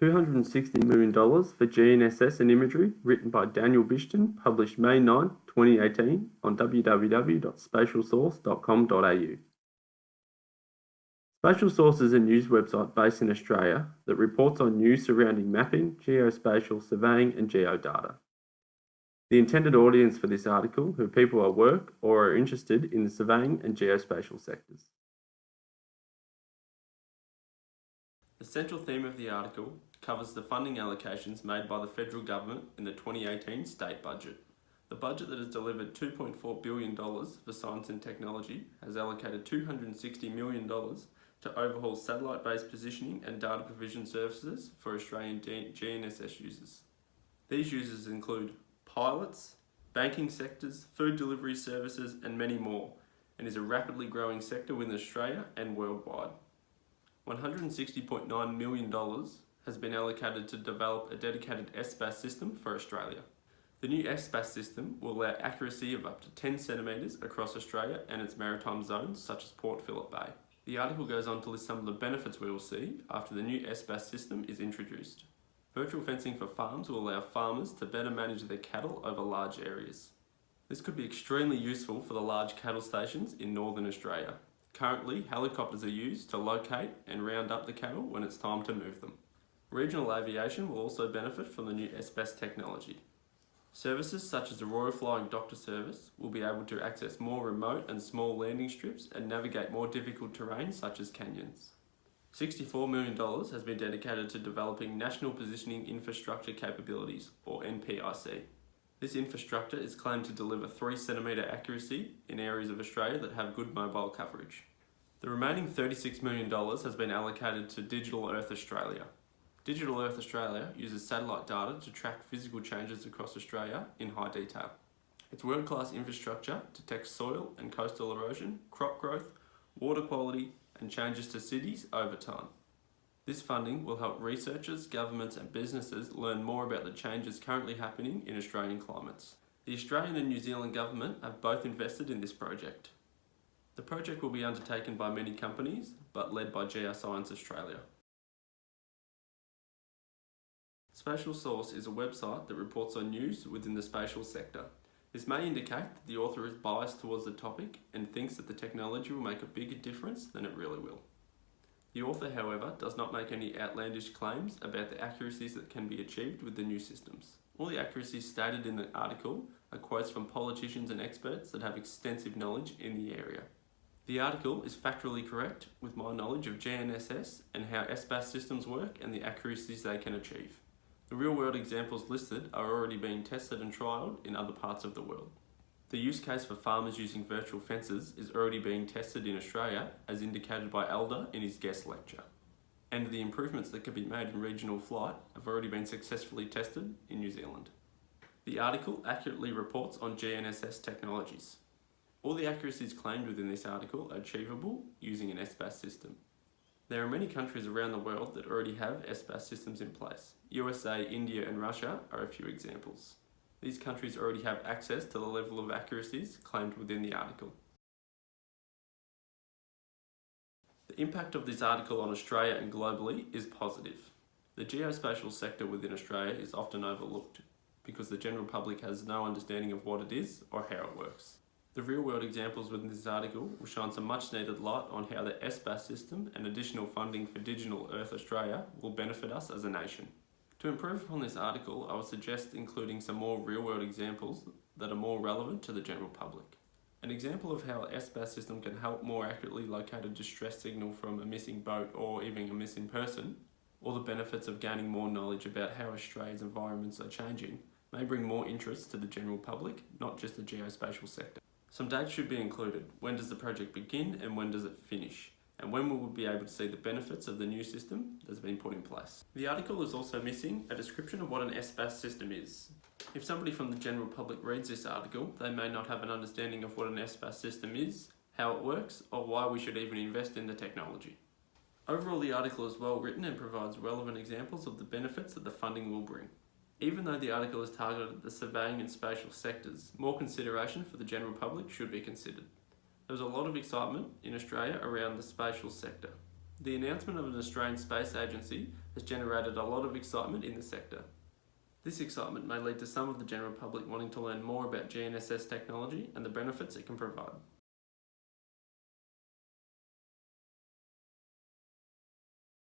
$260 million for Gnss and imagery, written by Daniel Bishton, published May 9, 2018 on www.spatialsource.com.au. Spatial Source is a news website based in Australia that reports on news surrounding mapping, geospatial surveying and geodata. The intended audience for this article are people who work or are interested in the surveying and geospatial sectors. The central theme of the article covers the funding allocations made by the federal government in the 2018 state budget. The budget that has delivered $2.4 billion for science and technology has allocated $260 million to overhaul satellite-based positioning and data provision services for Australian GNSS users. These users include pilots, banking sectors, food delivery services and many more, and is a rapidly growing sector within Australia and worldwide. $160.9 million has been allocated to develop a dedicated SBAS system for Australia. The new SBAS system will allow accuracy of up to 10 centimetres across Australia and its maritime zones such as Port Phillip Bay. The article goes on to list some of the benefits we will see after the new SBAS system is introduced. Virtual fencing for farms will allow farmers to better manage their cattle over large areas. This could be extremely useful for the large cattle stations in Northern Australia. Currently, helicopters are used to locate and round up the cattle when it's time to move them. Regional aviation will also benefit from the new SBAS technology. Services such as the Royal Flying Doctor Service will be able to access more remote and small landing strips and navigate more difficult terrain such as canyons. $64 million has been dedicated to developing National Positioning Infrastructure Capabilities, or NPIC. This infrastructure is claimed to deliver 3 centimetre accuracy in areas of Australia that have good mobile coverage. The remaining $36 million has been allocated to Digital Earth Australia. Digital Earth Australia uses satellite data to track physical changes across Australia in high detail. Its world-class infrastructure detects soil and coastal erosion, crop growth, water quality and changes to cities over time. This funding will help researchers, governments and businesses learn more about the changes currently happening in Australian climates. The Australian and New Zealand government have both invested in this project. The project will be undertaken by many companies, but led by Geoscience Australia. Spatial Source is a website that reports on news within the spatial sector. This may indicate that the author is biased towards the topic and thinks that the technology will make a bigger difference than it really will. The author, however, does not make any outlandish claims about the accuracies that can be achieved with the new systems. All the accuracies stated in the article are quotes from politicians and experts that have extensive knowledge in the area. The article is factually correct with my knowledge of GNSS and how SBAS systems work and the accuracies they can achieve. The real-world examples listed are already being tested and trialled in other parts of the world. The use case for farmers using virtual fences is already being tested in Australia, as indicated by Elder in his guest lecture. And the improvements that can be made in regional flight have already been successfully tested in New Zealand. The article accurately reports on GNSS technologies. All the accuracies claimed within this article are achievable using an SBAS system. There are many countries around the world that already have SBAS systems in place. USA, India and Russia are a few examples. These countries already have access to the level of accuracies claimed within the article. The impact of this article on Australia and globally is positive. The geospatial sector within Australia is often overlooked because the general public has no understanding of what it is or how it works. The real-world examples within this article will shine some much-needed light on how the SBAS system and additional funding for Digital Earth Australia will benefit us as a nation. To improve upon this article, I would suggest including some more real-world examples that are more relevant to the general public. An example of how an SBAS system can help more accurately locate a distress signal from a missing boat or even a missing person, or the benefits of gaining more knowledge about how Australia's environments are changing, may bring more interest to the general public, not just the geospatial sector. Some dates should be included. When does the project begin and when does it finish? And when will we be able to see the benefits of the new system that's been put in place? The article is also missing a description of what an SBAS system is. If somebody from the general public reads this article, they may not have an understanding of what an SBAS system is, how it works, or why we should even invest in the technology. Overall, the article is well written and provides relevant examples of the benefits that the funding will bring. Even though the article is targeted at the surveying and spatial sectors, more consideration for the general public should be considered. There was a lot of excitement in Australia around the spatial sector. The announcement of an Australian space agency has generated a lot of excitement in the sector. This excitement may lead to some of the general public wanting to learn more about GNSS technology and the benefits it can provide.